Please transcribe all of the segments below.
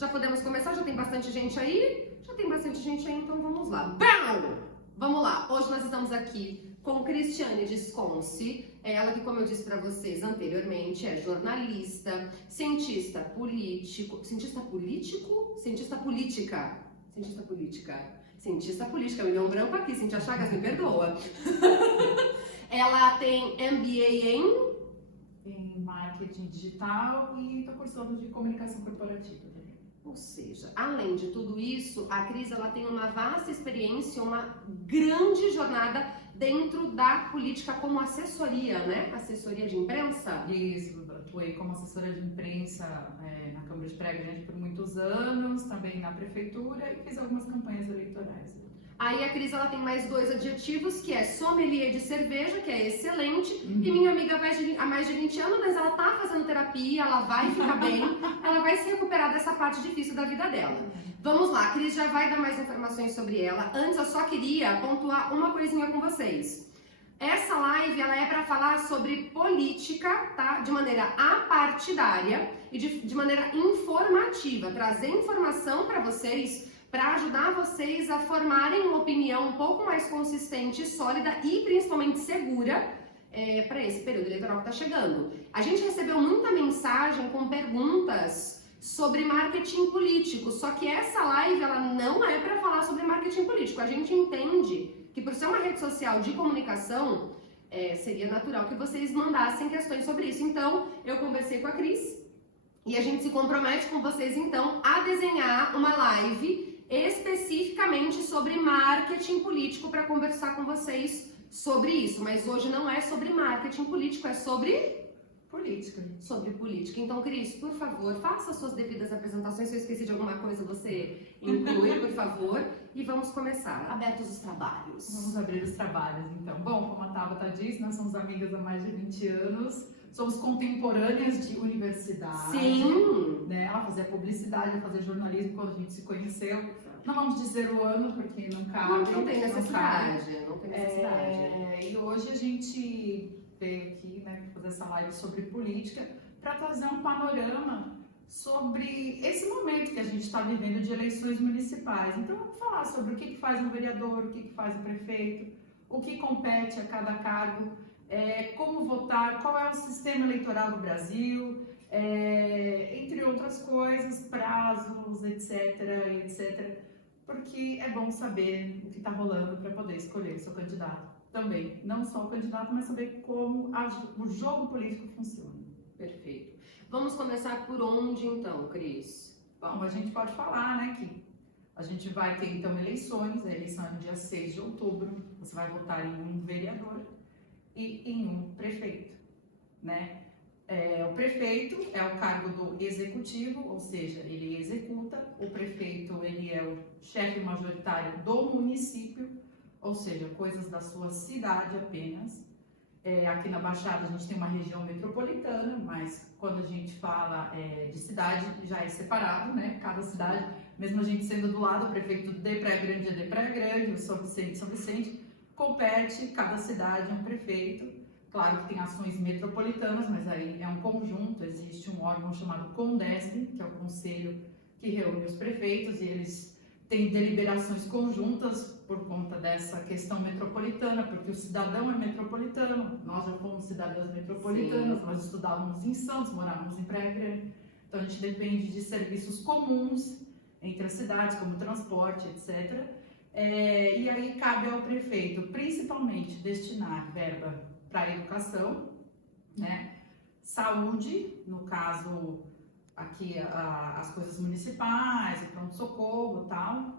Já podemos começar? Já tem bastante gente aí? Já tem bastante gente aí, então vamos lá. Bam! Vamos lá. Hoje nós estamos aqui com Cristiane Desconce. Ela que, como eu disse para vocês anteriormente, é jornalista, cientista político... Cientista político? Cientista política. Cientista política. Cientista política. Me deu um branco aqui. Cintia Chagas, me perdoa. Ela tem MBA em marketing digital e estou cursando de comunicação corporativa também. Ou seja, além de tudo isso, a Cris ela tem uma vasta experiência, uma grande jornada dentro da política como assessoria, né? Assessoria de imprensa? Isso, atuei como assessora de imprensa na Câmara de Praia Grande por muitos anos, também na prefeitura e fiz algumas campanhas eleitorais. Aí a Cris ela tem mais 2 adjetivos, que é sommelier de cerveja, que é excelente, e minha amiga há mais de 20 anos, mas ela tá fazendo terapia, ela vai ficar bem, ela vai se recuperar dessa parte difícil da vida dela. Vamos lá, a Cris já vai dar mais informações sobre ela. Antes eu só queria pontuar uma coisinha com vocês. Essa live ela é para falar sobre política, tá? De maneira apartidária e de maneira informativa, trazer informação para vocês, para ajudar vocês a formarem uma opinião um pouco mais consistente, sólida e principalmente segura para esse período eleitoral que está chegando. A gente recebeu muita mensagem com perguntas sobre marketing político, só que essa live ela não é para falar sobre marketing político. A gente entende que por ser uma rede social de comunicação, seria natural que vocês mandassem questões sobre isso. Então, eu conversei com a Cris e a gente se compromete com vocês, então, a desenhar uma live especificamente sobre marketing político para conversar com vocês sobre isso. Mas hoje não é sobre marketing político, é sobre política. Sobre política. Então, Cris, por favor, faça suas devidas apresentações. Se eu esqueci de alguma coisa, você inclui, por favor. E vamos começar. Abertos os trabalhos. Vamos abrir os trabalhos, então. Bom, como a Tabata disse, nós somos amigas há mais de 20 anos. Somos contemporâneas de universidade. Sim! Né? Ela fazia publicidade, eu fazia jornalismo quando a gente se conheceu. Não vamos dizer o ano, porque não cabe. Não tem necessidade. Não tem necessidade. E hoje a gente veio aqui, né, fazer essa live sobre política para trazer um panorama sobre esse momento que a gente está vivendo de eleições municipais. Então vamos falar sobre o que faz o vereador, o que faz o prefeito, o que compete a cada cargo, como votar, qual é o sistema eleitoral do Brasil, entre outras coisas, prazos, etc, porque é bom saber o que está rolando para poder escolher o seu candidato também. Não só o candidato, mas saber como o jogo político funciona. Perfeito. Vamos começar por onde então, Cris? Bom, a gente pode falar, né, que a gente vai ter então eleições, a eleição é no dia 6 de outubro, você vai votar em um vereador e em um prefeito, né? O prefeito é o cargo do executivo, ou seja, ele executa. O prefeito, ele é o chefe majoritário do município, ou seja, coisas da sua cidade apenas. Aqui na Baixada a gente tem uma região metropolitana, mas quando a gente fala de cidade já é separado, né? Cada cidade, mesmo a gente sendo do lado, o prefeito de Praia Grande é de Praia Grande, o São Vicente, compete cada cidade a um prefeito. Claro que tem ações metropolitanas, mas aí é um conjunto, existe um órgão chamado CONDESB, que é o conselho que reúne os prefeitos, e eles têm deliberações conjuntas por conta dessa questão metropolitana, porque o cidadão é metropolitano, nós já fomos cidadãos metropolitanos, nós estudávamos em Santos, morávamos em Praia Grande, então a gente depende de serviços comuns entre as cidades, como transporte, etc. E aí cabe ao prefeito, principalmente, destinar verba para a educação, né? Saúde, no caso aqui as coisas municipais, o pronto-socorro e tal,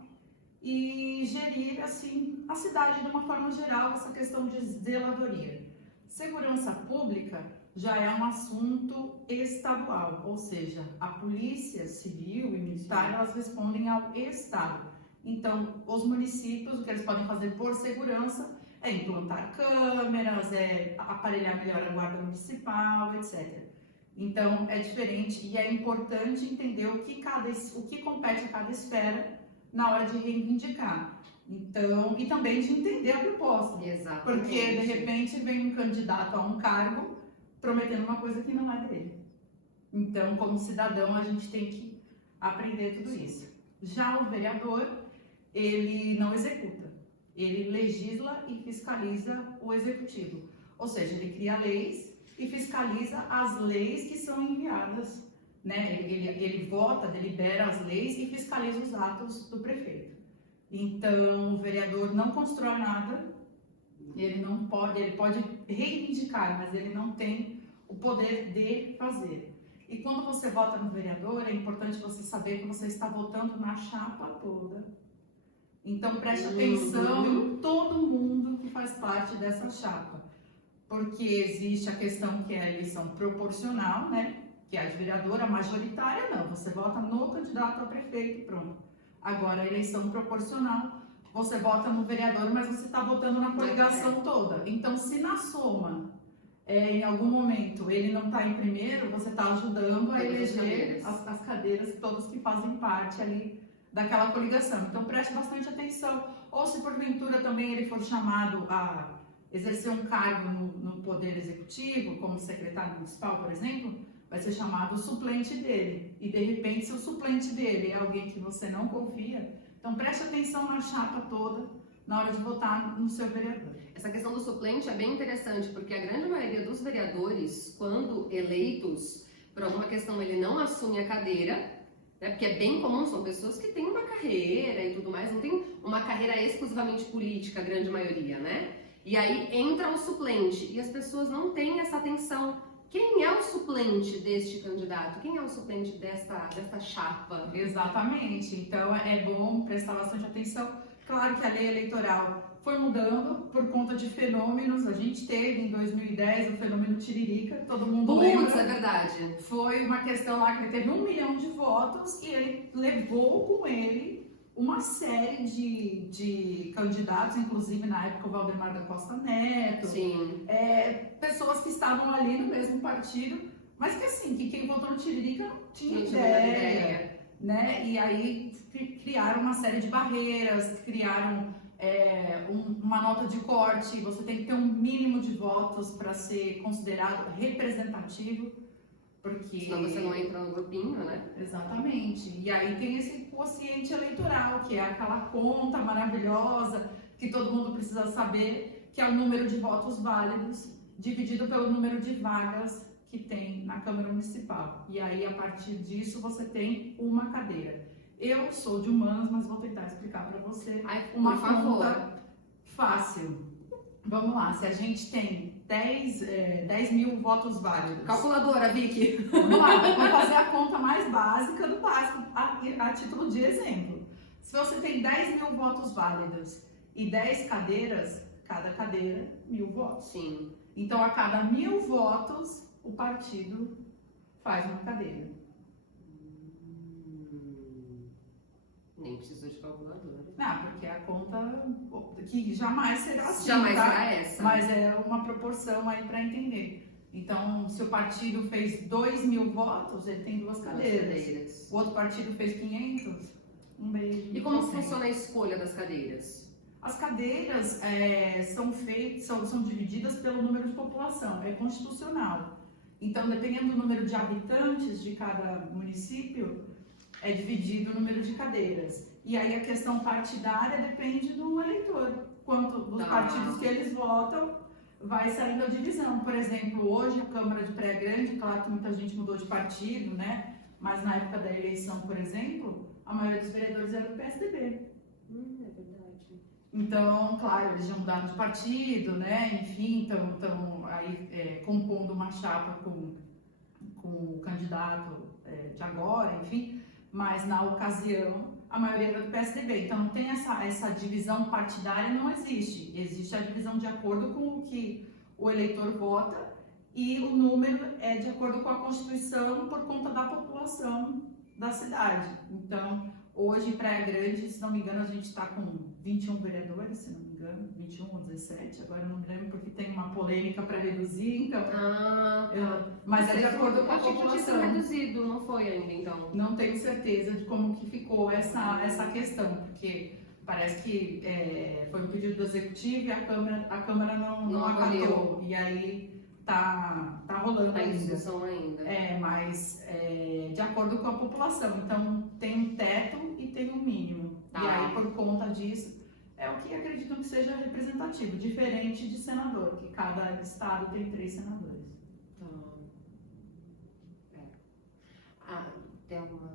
e gerir assim a cidade de uma forma geral, essa questão de zeladoria. Segurança pública já é um assunto estadual, ou seja, a polícia civil e militar, elas respondem ao estado. Então, os municípios, o que eles podem fazer por segurança é implantar câmeras, aparelhar melhor a guarda municipal, etc. Então, é diferente e é importante entender o que compete a cada esfera na hora de reivindicar. Então, e também de entender a proposta. Exatamente. Porque, de repente, vem um candidato a um cargo prometendo uma coisa que não é dele. Então, como cidadão, a gente tem que aprender tudo isso. Já o vereador, ele não executa, ele legisla e fiscaliza o executivo. Ou seja, ele cria leis e fiscaliza as leis que são enviadas, né? Ele vota, delibera as leis e fiscaliza os atos do prefeito. Então, o vereador não constrói nada, ele pode reivindicar, mas ele não tem o poder de fazer. E quando você vota no vereador, é importante você saber que você está votando na chapa toda. Então, preste atenção em todo mundo que faz parte dessa chapa. Porque existe a questão que é a eleição proporcional, né? Que é a de vereador, a majoritária não. Você vota no candidato a prefeito e pronto. Agora, a eleição proporcional, você vota no vereador, mas você está votando na coligação toda. Então, se na soma, em algum momento, ele não está em primeiro, você está ajudando a eleger as cadeiras todas que fazem parte ali daquela coligação. Então, preste bastante atenção. Ou se porventura também ele for chamado a exercer um cargo no Poder Executivo, como secretário municipal, por exemplo, vai ser chamado o suplente dele. E, de repente, se o suplente dele é alguém que você não confia, então preste atenção na chapa toda na hora de votar no seu vereador. Essa questão do suplente é bem interessante, porque a grande maioria dos vereadores, quando eleitos, por alguma questão ele não assume a cadeira, né, porque é bem comum, são pessoas que têm uma carreira e tudo mais, não tem uma carreira exclusivamente política, a grande maioria, né? E aí entra o suplente, e as pessoas não têm essa atenção. Quem é o suplente deste candidato? Quem é o suplente desta chapa? Exatamente. Então, é bom prestar bastante atenção. Claro que a lei eleitoral foi mudando por conta de fenômenos. A gente teve em 2010 o fenômeno Tiririca, todo mundo lembra. É verdade. Foi uma questão lá que ele teve 1 milhão de votos e ele levou com ele uma série de candidatos, inclusive na época o Valdemar da Costa Neto. Sim. Pessoas que estavam ali no mesmo partido, mas que assim, que quem votou no Tiririca não tinha ideia. Né? E aí criaram uma série de barreiras, criaram uma nota de corte, você tem que ter um mínimo de votos para ser considerado representativo, porque... Senão você não entra no grupinho, né? Exatamente. E aí tem esse quociente eleitoral, que é aquela conta maravilhosa, que todo mundo precisa saber, que é o número de votos válidos, dividido pelo número de vagas que tem na Câmara Municipal. E aí, a partir disso, você tem uma cadeira. Eu sou de humanos, mas vou tentar explicar para você uma conta fácil. Vamos lá, se a gente tem 10 mil votos válidos. Calculadora, Vicky. Vamos lá, vou fazer a conta mais básica do básico, a título de exemplo. Se você tem 10 mil votos válidos e 10 cadeiras, cada cadeira, 1.000 votos. Sim. Então, a cada 1.000 votos, o partido faz uma cadeira. Nem precisou de calculadora. Não, porque a conta que jamais será assim, jamais tá? será essa. Mas é uma proporção aí para entender. Então, se o partido fez 2.000 votos, ele tem 2 cadeiras. O outro partido fez 500, um beijo. E como funciona a escolha das cadeiras? As cadeiras são divididas pelo número de população, é constitucional. Então, dependendo do número de habitantes de cada município, é dividido o número de cadeiras. E aí a questão partidária depende do eleitor. Quanto dos partidos que eles votam, vai saindo a divisão. Por exemplo, hoje a Câmara de Praia Grande, claro que muita gente mudou de partido, né? Mas na época da eleição, por exemplo, a maioria dos vereadores era do PSDB. É verdade. Então, claro, eles já mudaram de partido, né? Enfim, estão aí compondo uma chapa com o candidato de agora, enfim. Mas na ocasião, a maioria era do PSDB. Então, não tem essa divisão partidária, não existe. Existe a divisão de acordo com o que o eleitor vota e o número é de acordo com a Constituição por conta da população da cidade. Então, hoje em Praia Grande, se não me engano, a gente está com 21 vereadores, se não me engano, 21 ou 17, agora não me lembro porque tem uma polêmica para reduzir, então... mas é de acordo com a população. Acho que tinha reduzido, não foi ainda, então? Não tenho certeza de como que ficou essa questão, porque parece que foi um pedido do Executivo e a Câmara não acatou. E aí tá rolando Tá em ainda. discussão ainda. Mas de acordo com a população. Então, tem um teto e tem um mínimo. Tá. E aí, por conta disso, é o que acreditam que seja representativo, diferente de senador, que cada estado tem 3 senadores. Tem alguma...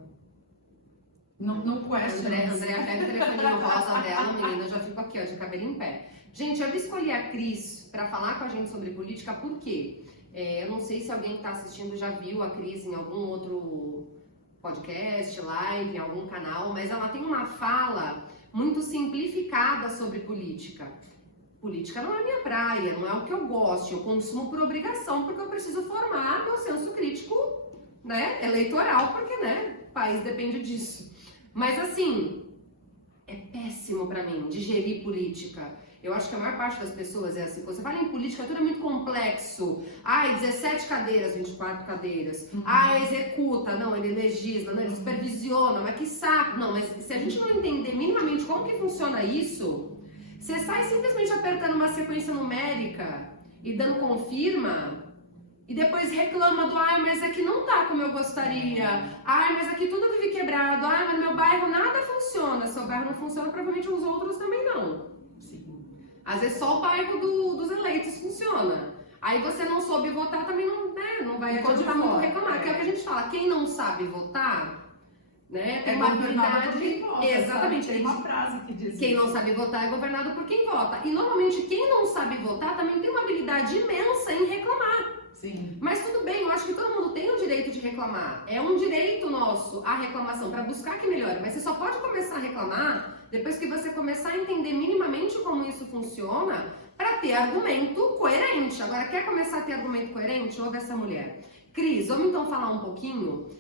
No question. Andréa pega o telefoninho rosa dela, menina, eu já fico aqui, ó, de cabelo em pé. Gente, eu escolhi a Cris para falar com a gente sobre política, por quê? Eu não sei se alguém que está assistindo já viu a Cris em algum outro podcast, live, em algum canal, mas ela tem uma fala muito simplificada sobre política. Política não é minha praia, não é o que eu gosto, eu consumo por obrigação, porque eu preciso formar meu senso crítico, né, eleitoral, porque, né, o país depende disso. Mas assim, é péssimo pra mim digerir política. Eu acho que a maior parte das pessoas é assim, quando você fala em política, tudo é muito complexo. Ai, 17 cadeiras, 24 cadeiras. Ah, executa, não, ele legisla, não, ele supervisiona, mas que saco. Não, mas se a gente não entender minimamente como que funciona isso, você sai simplesmente apertando uma sequência numérica e dando confirma, e depois reclama do, ai, mas aqui não tá como eu gostaria, ai, mas aqui tudo vive quebrado, ai, mas meu bairro nada funciona, seu bairro não funciona, provavelmente os outros também não. Sim. Às vezes só o bairro dos eleitos funciona. Aí você não soube votar, também não, né, não vai adiantar muito reclamar, que é o que a gente fala, quem não sabe votar, né, tem uma habilidade... Exatamente. Tem uma frase que diz quem isso. não sabe votar é governado por quem vota. E normalmente quem não sabe votar também tem uma habilidade imensa em reclamar. Sim. Mas tudo bem, eu acho que todo mundo tem o direito de reclamar. É um direito nosso a reclamação, para buscar que melhore. Mas você só pode começar a reclamar depois que você começar a entender minimamente como isso funciona, para ter argumento coerente. Agora, quer começar a ter argumento coerente? Ouve essa mulher. Cris, vamos então falar um pouquinho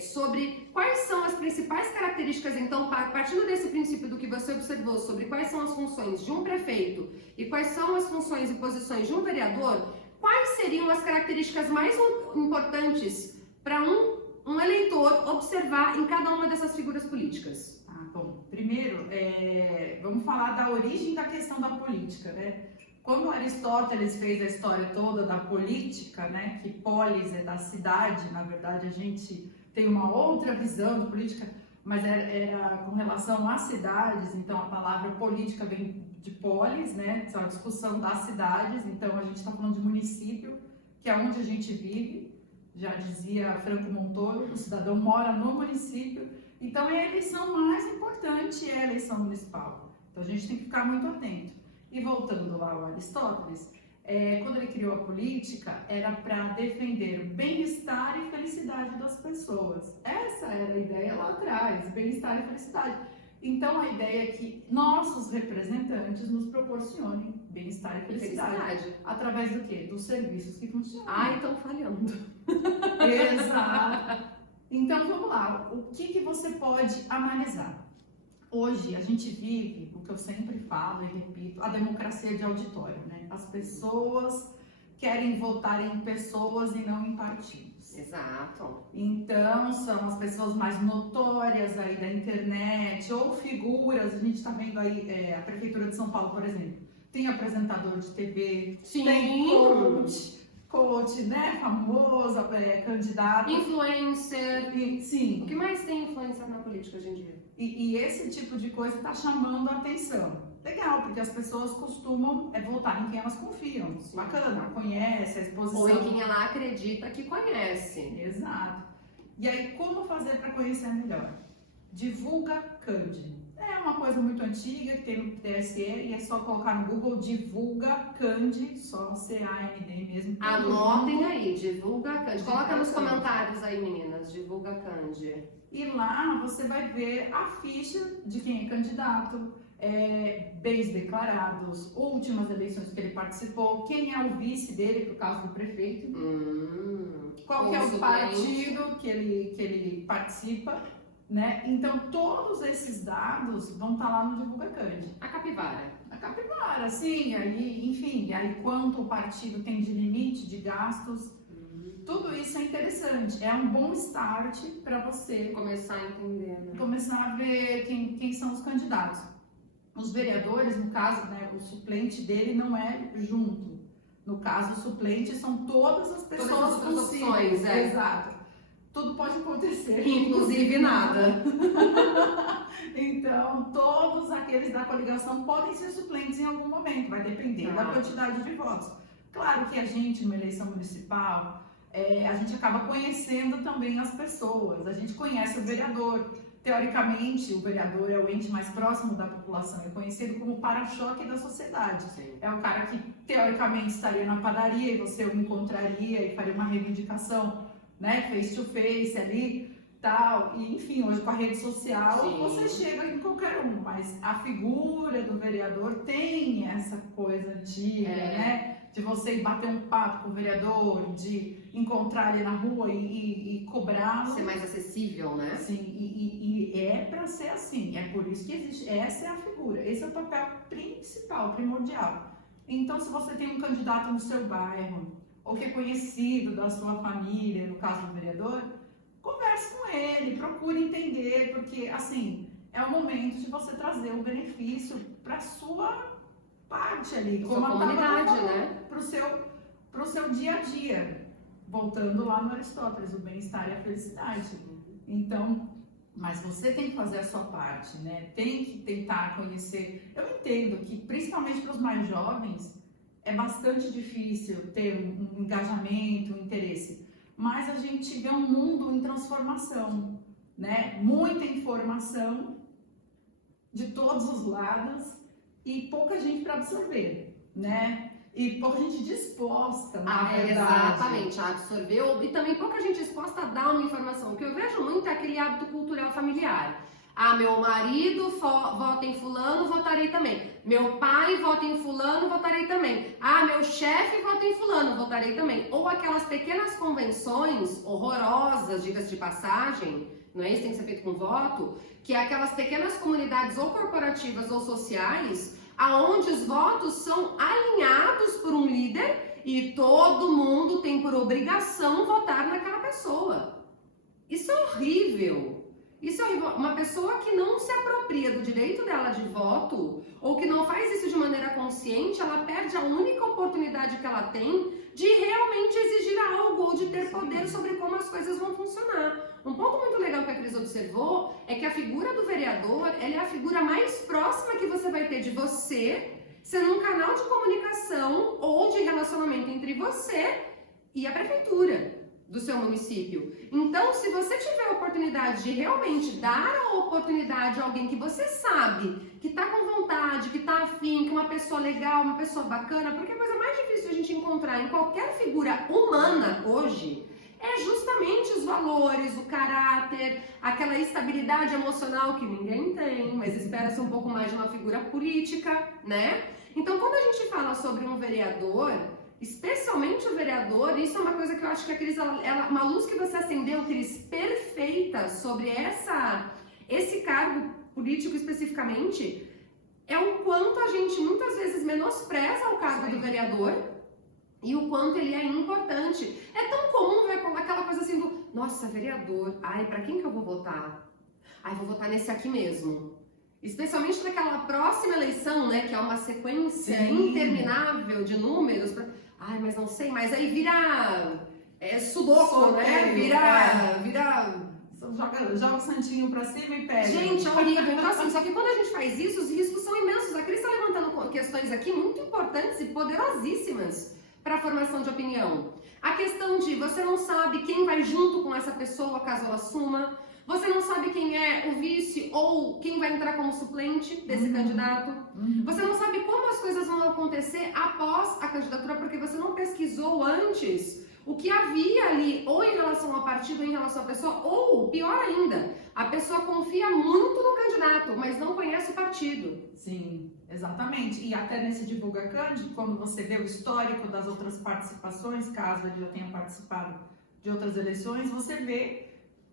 sobre quais são as principais características, então, partindo desse princípio do que você observou, sobre quais são as funções de um prefeito e quais são as funções e posições de um vereador. Quais seriam as características mais importantes para um eleitor observar em cada uma dessas figuras políticas? Bom, primeiro, vamos falar da origem da questão da política, né? Quando Aristóteles fez a história toda da política, né, que polis é da cidade, na verdade a gente tem uma outra visão de política, mas era com relação às cidades, então a palavra política vem de polis, né, que é a discussão das cidades, então a gente está falando de município, que é onde a gente vive, já dizia Franco Montoro, o cidadão mora no município, então a eleição mais importante é a eleição municipal, então a gente tem que ficar muito atento. E voltando lá ao Aristóteles, quando ele criou a política, era para defender o bem-estar e felicidade das pessoas. Essa era a ideia lá atrás, bem-estar e felicidade. Então, a ideia é que nossos representantes nos proporcionem bem-estar e felicidade. Através do quê? Dos serviços que funcionam. Ai, estão falhando. Exato. Então, vamos lá. O que você pode analisar? Hoje, a gente vive, o que eu sempre falo e repito, a democracia de auditório, né? As pessoas querem votar em pessoas e não em partidos. Exato. Então, são as pessoas mais notórias aí da internet, ou figuras, a gente está vendo aí a Prefeitura de São Paulo, por exemplo, tem apresentador de TV, Sim. tem coach, né, famoso, candidato. Influencer. Sim. O que mais tem influencer na política hoje em dia? E esse tipo de coisa está chamando a atenção. Legal, porque as pessoas costumam votar em quem elas confiam. Sim. Bacana, conhece a exposição. Ou em quem ela acredita que conhece. Exato. E aí, como fazer para conhecer melhor? Divulga Cand. É uma coisa muito antiga que tem no TSE e é só colocar no Google Divulga Cand, só C-A-N-D mesmo. Anotem aí, Divulga Cand. Coloca nos comentários aí, meninas, Divulga Cand. E lá você vai ver a ficha de quem é candidato, bens declarados, últimas eleições que ele participou, quem é o vice dele, por causa do prefeito, qual que é o partido que ele participa, né? Então todos esses dados vão estar lá no Divulga Cand. A capivara. A capivara, sim, aí, enfim, aí quanto o partido tem de limite de gastos. Tudo isso é interessante, é um bom start para você começar a entender, né? Começar a ver quem são os candidatos. Os vereadores, no caso, né, o suplente dele não é junto, No caso, suplente são todas as pessoas Todas as outras possíveis. opções, é. Exato. Tudo pode acontecer. Inclusive nada. Então, todos aqueles da coligação podem ser suplentes em algum momento, vai depender da quantidade de votos. Claro que a gente, numa eleição municipal, a gente acaba conhecendo também as pessoas, a gente conhece o vereador. Teoricamente, o vereador é o ente mais próximo da população, é conhecido como o para-choque da sociedade. Sim. É o cara que, teoricamente, estaria na padaria e você o encontraria e faria uma reivindicação, né, face to face ali, tal. E, enfim, hoje com a rede social, Sim. você chega em qualquer um, mas a figura do vereador tem essa coisa antiga, né? De você ir bater um papo com o vereador, de encontrar ele na rua e cobrá-lo. Ser mais acessível, né? Sim, e é para ser assim, é por isso que existe, essa é a figura, esse é o papel principal, primordial. Então, se você tem um candidato no seu bairro, ou que é conhecido da sua família, no caso do vereador, converse com ele, procure entender, porque, assim, é o momento de você trazer o benefício para sua parte ali, Sua comunidade, né? Para o seu dia a dia. Voltando lá no Aristóteles, o bem-estar e a felicidade. Então, mas você tem que fazer a sua parte, né? Tem que tentar conhecer. Eu entendo que, principalmente para os mais jovens, é bastante difícil ter um engajamento, um interesse. Mas a gente vê um mundo em transformação, né? Muita informação de todos os lados e pouca gente para absorver, né? E pouca gente disposta, na verdade. Exatamente, a absorver, e também pouca gente disposta a dar uma informação. O que eu vejo muito é aquele hábito cultural familiar. Ah, meu marido vota em fulano, votarei também. Meu pai vota em fulano, votarei também. Ah, meu chefe vota em fulano, votarei também. Ou aquelas pequenas convenções horrorosas, diga-se de passagem, não é isso? Tem que ser feito com voto, que é aquelas pequenas comunidades ou corporativas ou sociais, aonde os votos são alinhados por um líder e todo mundo tem por obrigação votar naquela pessoa. Isso é horrível. Isso é horrível. Uma pessoa que não se apropria do direito dela de voto ou que não faz isso de maneira consciente, ela perde a única oportunidade que ela tem de realmente exigir algo ou de ter poder sobre como as coisas vão funcionar. Um ponto muito legal que a Cris observou é que a figura do vereador, ela é a figura mais próxima que você vai ter de você, sendo um canal de comunicação ou de relacionamento entre você e a prefeitura do seu município. Então, se você tiver a oportunidade de realmente dar a oportunidade a alguém que você sabe, que está com vontade, que está afim, que é uma pessoa legal, uma pessoa bacana, porque a coisa mais difícil a gente encontrar em qualquer figura humana hoje é justamente os valores, o caráter, aquela estabilidade emocional que ninguém tem, mas espera-se um pouco mais de uma figura política, né? Então, quando a gente fala sobre um vereador, especialmente o vereador, isso é uma coisa que eu acho que a Cris, uma luz que você acendeu, Cris, perfeita sobre esse cargo político especificamente, é o quanto a gente muitas vezes menospreza o cargo do vereador e o quanto ele é importante. É tão comum ver aquela coisa assim do, nossa, vereador, ai, pra quem que eu vou votar? Ai, vou votar nesse aqui mesmo. Especialmente naquela próxima eleição, né, que é uma sequência interminável de números. Ai, mas não sei, mas aí vira sudoku, né? Vira Joga o santinho pra cima e pega. Gente, é horrível. Então, assim, só que quando a gente faz isso, os riscos são imensos. A Cris está levantando questões aqui muito importantes e poderosíssimas para a formação de opinião. A questão de você não sabe quem vai junto com essa pessoa caso ela assuma. Você não sabe quem é o vice ou quem vai entrar como suplente desse candidato. Você não sabe como as coisas vão acontecer após a candidatura, porque você não pesquisou antes o que havia ali, ou em relação ao partido, ou em relação à pessoa, ou, pior ainda, a pessoa confia muito no candidato, mas não conhece o partido. Sim, exatamente. E até nesse Divulga Cândido, quando você vê o histórico das outras participações, caso ele já tenha participado de outras eleições, você vê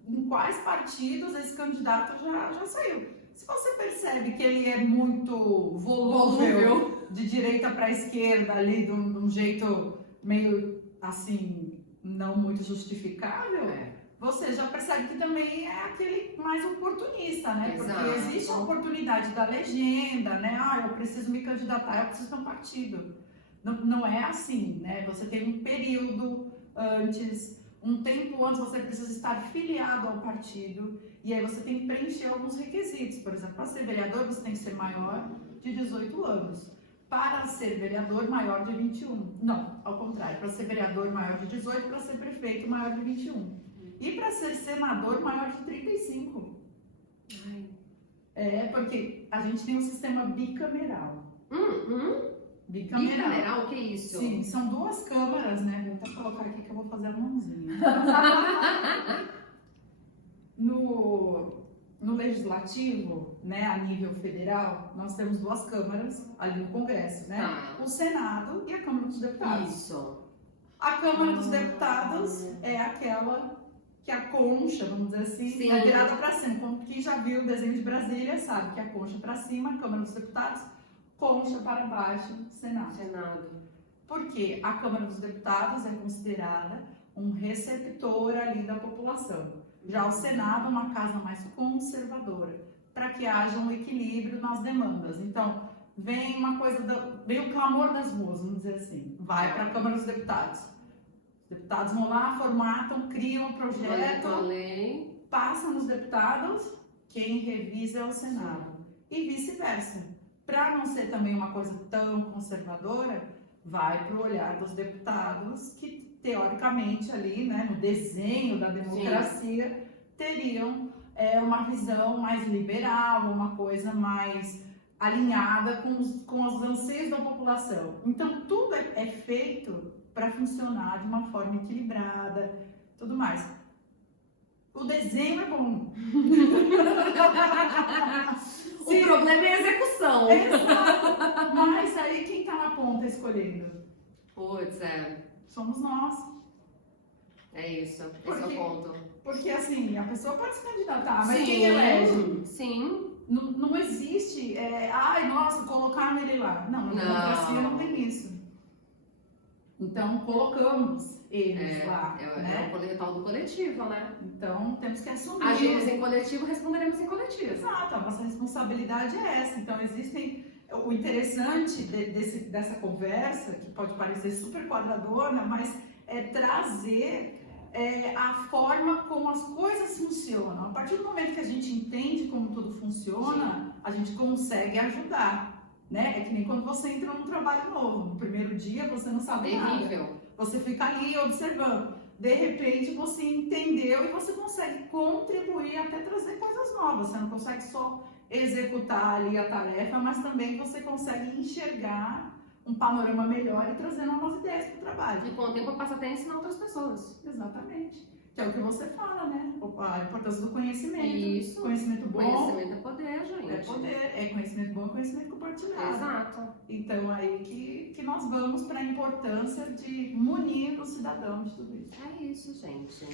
em quais partidos esse candidato já saiu. Se você percebe que ele é muito volúvel. De direita para esquerda ali, de um jeito meio assim, não muito justificável, você já percebe que também é aquele mais oportunista, né? Exato. Porque existe a oportunidade da legenda, né? Ah, eu preciso me candidatar, eu preciso de um partido. Não é assim, né? Você tem um período antes, um tempo antes você precisa estar filiado ao partido e aí você tem que preencher alguns requisitos. Por exemplo, para ser vereador você tem que ser maior de 18 anos. Para ser vereador, maior de 21. Não, ao contrário. Para ser vereador, maior de 18. Para ser prefeito, maior de 21. E para ser senador, maior de 35. Ai. É, porque a gente tem um sistema bicameral. Bicameral, o que é isso? Sim, são duas câmaras, né? Vou até colocar aqui que eu vou fazer a mãozinha. No legislativo, né, a nível federal, nós temos duas câmaras ali no Congresso, né? Tá. O Senado e a Câmara dos Deputados. Isso. A Câmara dos Deputados é aquela que a concha, vamos dizer assim, Sim. é virada para cima. Como quem já viu o desenho de Brasília sabe que a concha para cima, a Câmara dos Deputados, concha para baixo, Senado. Porque a Câmara dos Deputados é considerada um receptor ali da população. Já o Senado é uma casa mais conservadora, para que haja um equilíbrio nas demandas. Então, vem uma coisa, vem o clamor das ruas, vamos dizer assim, vai para a Câmara dos Deputados. Os deputados vão lá, formatam, criam um projeto, passa nos deputados, quem revisa é o Senado. E vice-versa. Para não ser também uma coisa tão conservadora, vai para o olhar dos deputados que, teoricamente, ali, né, no desenho da democracia, sim, teriam uma visão mais liberal, uma coisa mais alinhada com os anseios da população. Então, tudo é feito para funcionar de uma forma equilibrada, tudo mais. O desenho é bom. O problema é a execução. Exato. Mas aí quem está na ponta escolhendo? Putz, somos nós. É isso, esse é o ponto. Porque assim, a pessoa pode se candidatar, mas sim, quem elege? Sim. Não existe, ai, nossa, colocaram ele lá. Não, na democracia não tem isso. Então, colocamos eles lá. É o tal do coletivo, né? Então, temos que assumir. Agimos em coletivo, responderemos em coletivo. Exato, a nossa responsabilidade é essa. Então, existem... O interessante dessa conversa, que pode parecer super quadradona, mas é trazer a forma como as coisas funcionam. A partir do momento que a gente entende como tudo funciona, sim, a gente consegue ajudar, né? É que nem quando você entra num trabalho novo. No primeiro dia você não sabe nada. Você fica ali observando. De repente você entendeu e você consegue contribuir até trazer coisas novas. Você não consegue só executar ali a tarefa, mas também você consegue enxergar um panorama melhor e trazer novas ideias para o trabalho. E com o tempo passa até a ensinar outras pessoas. Exatamente. Que é o que você fala, né? A importância do conhecimento. Isso. Conhecimento bom. Conhecimento é poder, gente. É poder. É conhecimento bom e conhecimento compartilhado. Exato. Então, aí que nós vamos para a importância de munir o cidadão de tudo isso. É isso, gente.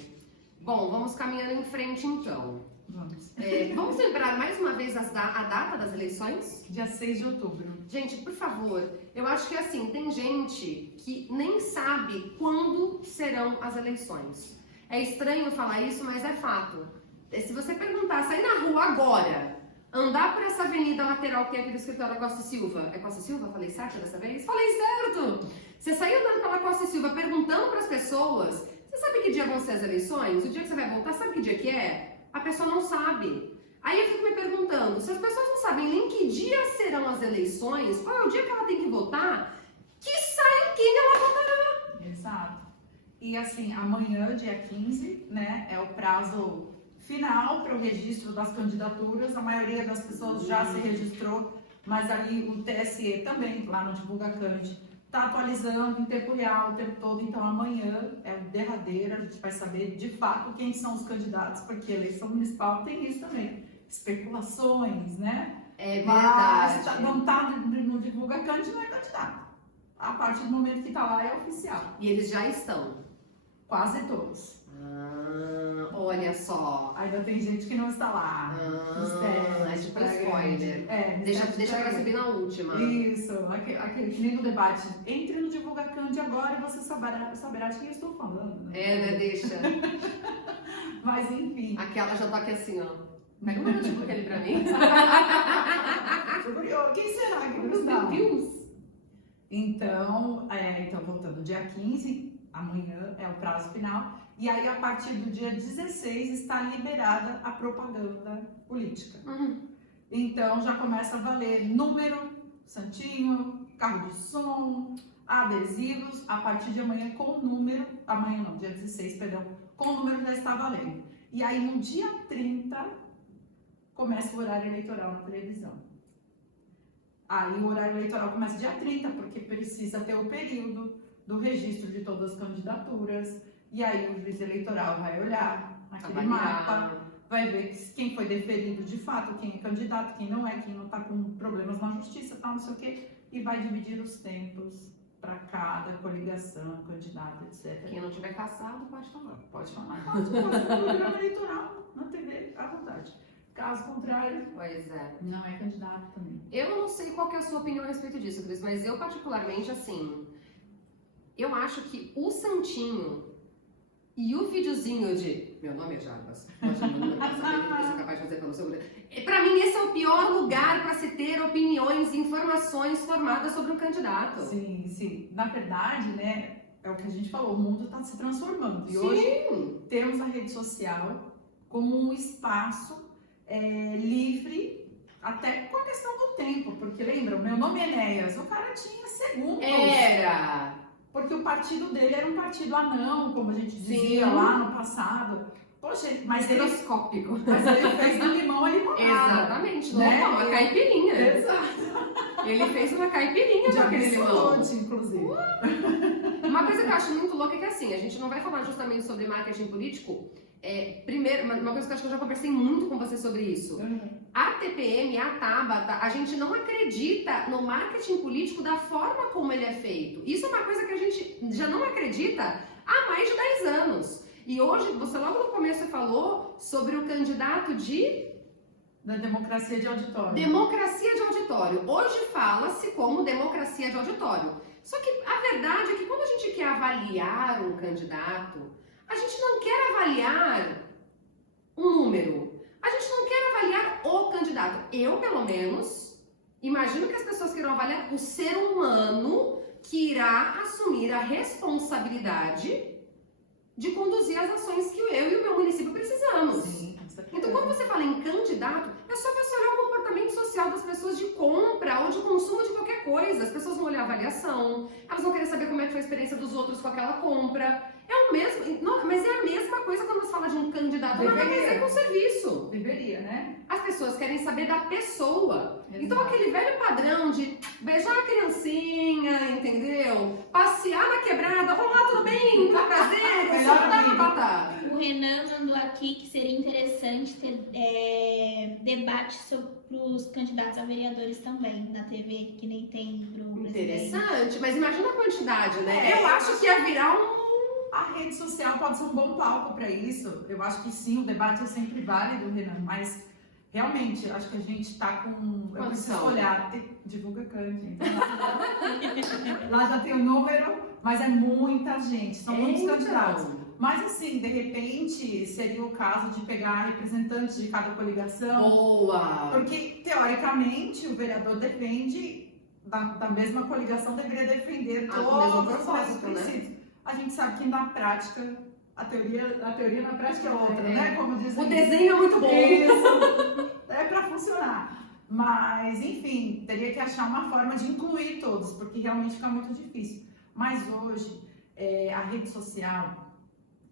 Bom, vamos caminhando em frente, então. Vamos. Vamos lembrar mais uma vez a data das eleições? Dia 6 de outubro. Gente, por favor, eu acho que assim, tem gente que nem sabe quando serão as eleições. É estranho falar isso, mas é fato. Se você perguntar, sair na rua agora, andar por essa avenida lateral que tem aqui do escritório da Costa Silva. É Costa Silva? Falei certo dessa vez? Falei certo! Você sair andando pela Costa Silva perguntando para as pessoas, você sabe que dia vão ser as eleições? O dia que você vai voltar, sabe que dia que é? A pessoa não sabe. Aí eu fico me perguntando, se as pessoas não sabem nem que dia serão as eleições, qual é o dia que ela tem que votar, que sai quem ela votará. Exato. E assim, amanhã, dia 15, né, é o prazo final para o registro das candidaturas. A maioria das pessoas já se registrou, mas ali o TSE também, lá no Divulga Cande, está atualizando em tempo real o tempo todo. Então amanhã é o derradeiro, a gente vai saber de fato quem são os candidatos, porque a eleição municipal tem isso também, especulações, né? É verdade. Mas não está no Divulga Cande, não é candidato. A partir do momento que está lá é oficial. E eles já estão? Quase todos. Olha só. Ainda tem gente que não está lá. É tipo spoiler. Deixa pra subir na última. Isso, aquele que nem no debate. Entre no Divulga Cande agora e você saberá de quem eu estou falando. Né? Deixa. Mas enfim. Aquela já tá aqui assim, ó. Pega um minutinho aquele pra mim. Quem será que Meu está? Deus. Então, voltando, dia 15, amanhã é o prazo final, e aí a partir do dia 16 está liberada a propaganda política. Então já começa a valer número, santinho, carro de som, adesivos, a partir de amanhã com o número, amanhã não, dia 16, perdão, com o número já está valendo. E aí no dia 30 começa o horário eleitoral na televisão. Aí o horário eleitoral começa dia 30, porque precisa ter o período do registro de todas as candidaturas, e aí o juiz eleitoral vai olhar naquele mapa, vai ver quem foi deferido de fato, quem é candidato, quem não é, quem não está com problemas na justiça, tal, não sei o quê, e vai dividir os tempos para cada coligação, candidato, etc. Quem não tiver caçado pode falar. Pode falar, pode fazer um programa eleitoral na TV à vontade. Caso contrário, Pois é. não é candidato também. Eu não sei qual que é a sua opinião a respeito disso, Cris, mas eu particularmente, assim, eu acho que o santinho e o videozinho de meu nome é Jarbas, pode meu número pra saber o que você é capaz de fazer pelo seu... Pra mim, esse é o pior lugar para se ter opiniões e informações formadas sobre um candidato. Sim, sim. Na verdade, né, é o que a gente falou, o mundo está se transformando. E Sim. hoje temos a rede social como um espaço livre, até com a questão do tempo. Porque lembra, o meu nome é Enéas, o cara tinha segundos. Era! Porque o partido dele era um partido anão, como a gente dizia Sim. lá no passado. Poxa, mas ele Microscópico. fez do limão a limonada. Exatamente, Né? uma caipirinha. Exato. Ele fez uma caipirinha De com aquele limão. absolute, inclusive. Uma coisa que eu acho muito louca é que assim, a gente não vai falar justamente sobre marketing político. Primeiro, uma coisa que eu acho que eu já conversei muito com você sobre isso. A TPM, a Tabata, a gente não acredita no marketing político da forma como ele é feito. Isso é uma coisa que a gente já não acredita há mais de 10 anos. E hoje, você logo no começo falou sobre o candidato Da democracia de auditório. democracia de auditório. Hoje fala-se como democracia de auditório. Só que a verdade é que quando a gente quer avaliar um candidato, a gente não quer avaliar um número. A gente não quer avaliar o candidato. Eu, pelo menos, imagino que as pessoas queiram avaliar o ser humano que irá assumir a responsabilidade de conduzir as ações que eu e o meu município precisamos. Sim, Então, quando você fala em candidato, é só você olhar o comportamento social das pessoas de compra ou de consumo de qualquer coisa. As pessoas vão olhar a avaliação, elas vão querer saber como é que foi a experiência dos outros com aquela compra. É o mesmo, não, mas é a mesma coisa quando você fala de um candidato, nada mais é com serviço. Deveria, né? As pessoas querem saber da pessoa. Exato. Então, aquele velho padrão de beijar a criancinha, entendeu? Passear na quebrada, olá, tudo bem? Muito prazer, eu sou da Tabata. O Renan mandou aqui que seria interessante ter debate para os candidatos a vereadores também na TV, que nem tem pro presidente. Interessante, mas imagina a quantidade, né? Eu acho que ia virar A rede social pode ser um bom palco para isso. Eu acho que sim, o debate é sempre válido, Renan, mas realmente, acho que a gente está com... Eu preciso olhar, divulga Cante. Então, lá já tem o número, mas é muita gente, são muitos candidatos. Mas assim, de repente, seria o caso de pegar representantes de cada coligação. Boa! Porque, teoricamente, o vereador defende, da mesma coligação, deveria defender todos os mesmos princípios. A gente sabe que na prática, a teoria na prática é outra, né? Como dizem. O desenho é muito bom. Isso, é para funcionar. Mas, enfim, teria que achar uma forma de incluir todos, porque realmente fica muito difícil. Mas hoje, a rede social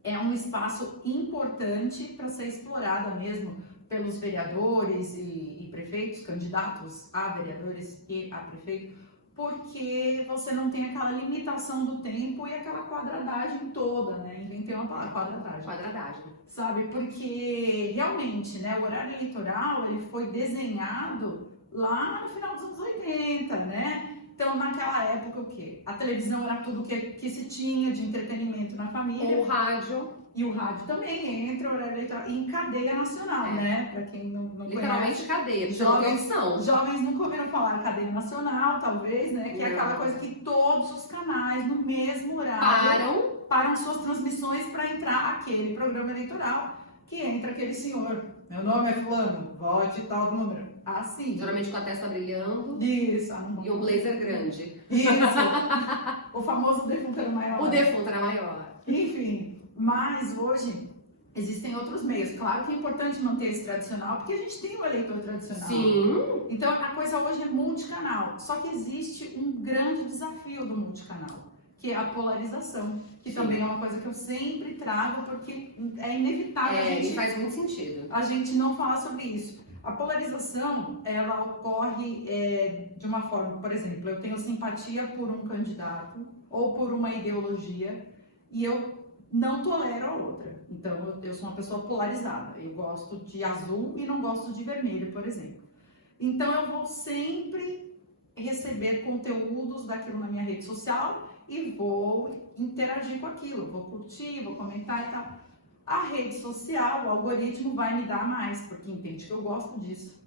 é um espaço importante para ser explorada mesmo pelos vereadores e prefeitos, candidatos a vereadores e a prefeito, porque você não tem aquela limitação do tempo e aquela quadradagem toda, né? Inventei uma palavra, quadradagem. Sabe? Porque realmente, né, o horário eleitoral, ele foi desenhado lá no final dos anos 80, né? Então, naquela época, o quê? A televisão era tudo que se tinha de entretenimento na família. O rádio. E o rádio também entra, o horário eleitoral, em cadeia nacional, né? Para quem não Literalmente conhece. cadeia, Jovens nunca ouviram falar cadeia nacional, talvez, né? Que é aquela coisa que todos os canais, no mesmo horário, param suas transmissões para entrar aquele programa eleitoral, que entra aquele senhor Meu nome é fulano, vote tal número. Assim. Geralmente com a testa brilhando Isso. e um blazer grande. Isso. O famoso defunto era maior. O defunto era maior. Enfim, mas hoje existem outros meios. Claro que é importante manter esse tradicional, porque a gente tem um eleitor tradicional. Sim. Então a coisa hoje é multicanal. Só que existe um grande desafio do multicanal, que é a polarização, que Sim. também é uma coisa que eu sempre trago, porque é inevitável E faz muito sentido. a gente não falar sobre isso. A polarização, ela ocorre de uma forma, por exemplo, eu tenho simpatia por um candidato ou por uma ideologia e eu não tolero a outra. Então, eu sou uma pessoa polarizada. Eu gosto de azul e não gosto de vermelho, por exemplo. Então, eu vou sempre receber conteúdos daquilo na minha rede social e vou interagir com aquilo. Vou curtir, vou comentar e tal. A rede social, o algoritmo vai me dar mais, porque entende que eu gosto disso.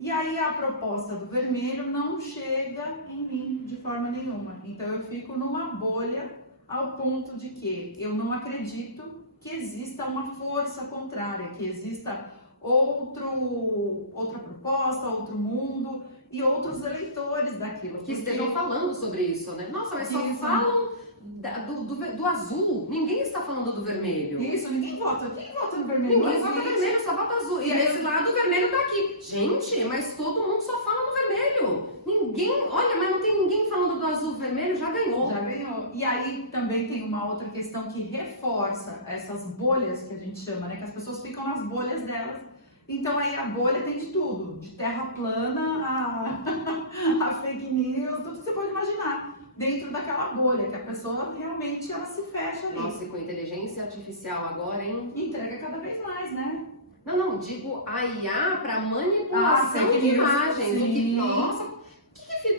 E aí a proposta do vermelho não chega em mim de forma nenhuma. Então eu fico numa bolha ao ponto de que eu não acredito que exista uma força contrária, que exista outra proposta, outro mundo e outros eleitores daquilo. Que estejam falando sobre isso, né? Nossa, mas só falam do azul, ninguém está falando do vermelho. Isso, ninguém vota. Quem vota no vermelho? Ninguém vota vermelho, só vota azul. E esse lado, o vermelho tá aqui. Gente, mas todo mundo só fala no vermelho. Ninguém, olha, mas não tem ninguém falando do azul, vermelho já ganhou. Já ganhou. E aí também tem uma outra questão que reforça essas bolhas que a gente chama, né? Que as pessoas ficam nas bolhas delas. Então aí a bolha tem de tudo, de terra plana a fake news, tudo que você pode imaginar dentro daquela bolha, que a pessoa realmente ela se fecha ali. Nossa, e com inteligência artificial agora, hein? Entrega cada vez mais, né? Não, digo a IA para manipulação fake de news, imagens. sim. Nossa,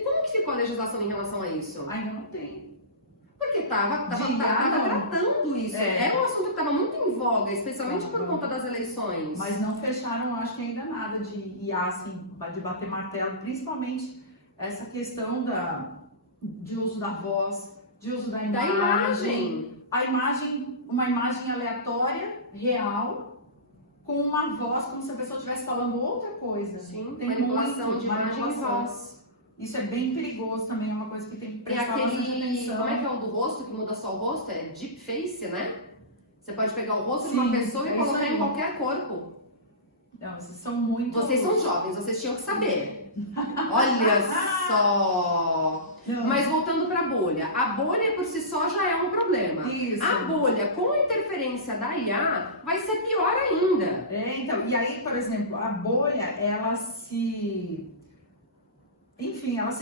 como que ficou a legislação em relação a isso? Ainda não tem. Porque tava De IA, não. tratando isso. É. É um assunto que estava muito em voga, especialmente por Tava. conta das eleições. Mas não fecharam, acho que ainda nada de IA, assim, de bater martelo, principalmente essa questão de uso da voz, de uso da Da imagem. A imagem, uma imagem aleatória, real, com uma voz, como se a pessoa estivesse falando outra coisa. Sim, Tem manipulação muito de imagem e manipulação. voz. Isso é bem perigoso também, é uma coisa que tem que E prestar bastante aquele, atenção. como é que é o do rosto, que muda só o rosto? É deep face, né? Você pode pegar o rosto de uma Sim, pessoa e é isso colocar aí. em qualquer corpo. Não, vocês são muito... Vocês são jovens, vocês tinham que saber. Olha só! Não. Mas voltando para a bolha. A bolha por si só já é um problema. Isso. A bolha com a interferência da IA vai ser pior ainda. Então, e aí, por exemplo, a bolha, ela se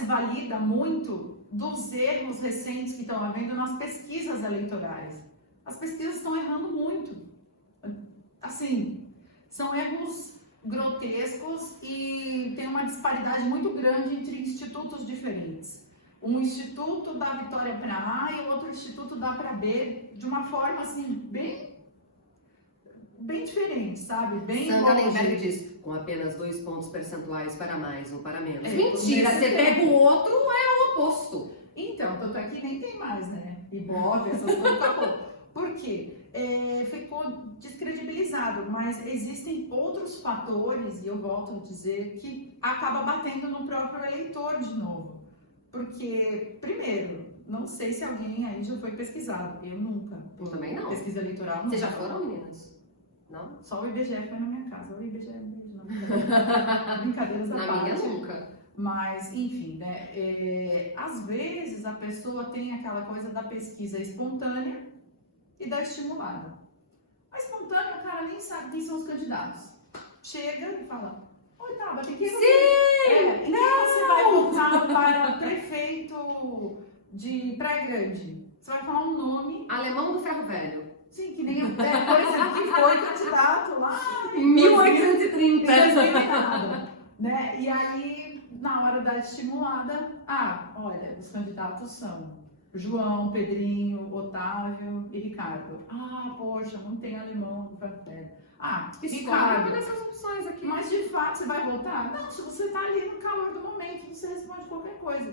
valida muito dos erros recentes que estão havendo nas pesquisas eleitorais. As pesquisas estão errando muito. Assim, são erros grotescos e tem uma disparidade muito grande entre institutos diferentes. Um instituto dá vitória para A e o outro instituto dá para B, de uma forma assim, bem diferente, sabe? Bem Sandra longe. Lemberg diz, com apenas 2 pontos percentuais para mais ou para menos. É, Mentira, nesse você tempo. pega o outro, é o oposto. Então, tanto é que nem tem mais, né? Ibope, essas coisas, acabou. Por quê? Ficou descredibilizado, mas existem outros fatores, e eu volto a dizer, que acaba batendo no próprio eleitor de novo. Porque, primeiro, não sei se alguém aí já foi pesquisado. Eu nunca. Eu também não. Pesquisa eleitoral, Vocês já nunca. foram, meninas? Não? Só o IBGE foi na minha casa. O IBGE, não. Brincadeiras à Na parte. minha nunca. Mas, enfim, né? Às vezes a pessoa tem aquela coisa da pesquisa espontânea e da estimulada. A espontânea, o cara nem sabe quem são os candidatos. Chega e fala: oi, Tabata, em quem você vai votar para prefeito de Praia Grande? Você vai falar um nome. Alemão do Ferro Velho. Sim, que nem por exemplo, que foi candidato lá Em 1830. né? E aí, na hora da estimulada, olha, os candidatos são João, Pedrinho, Otávio e Ricardo. Poxa, não tem alemão no Ferro Velho. Escolhe uma Ricardo. dessas opções aqui. Mas de fato você vai votar? Não, se você tá ali no calor do momento, você responde qualquer coisa.